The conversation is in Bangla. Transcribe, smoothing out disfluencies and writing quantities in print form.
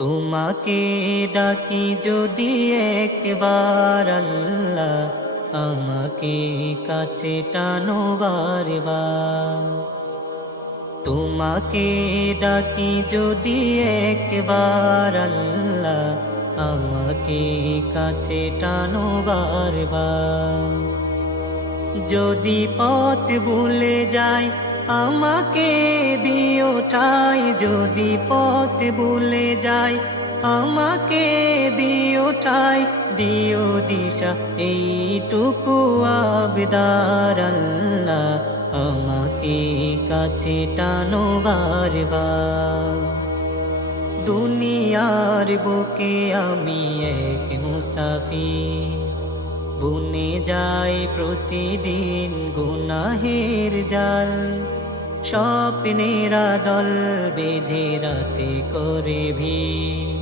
তোমাকে ডাকি যদি একবার আল্লাহ, আমাকে কাছে টানো বারবার। তোমাকে ডাকি যদি একবার আল্লাহ, আমাকে কাছে টানো বারবার। যদি পথ ভুলে যাই আমাকে দিও ঠাই, যদি পথ ভুলে যাই আমাকে দিও ঠাই, দিও দিশা এইটুকু আবদার আল্লাহ, আমাকে কাছে টানো বারবার। দুনিয়ার বুকে আমি এক মুসাফির, বুনে যায় প্রতিদিন গুনাহের জাল। স্বপ্নেরা দল বেঁধে রাতে করে ভিড়,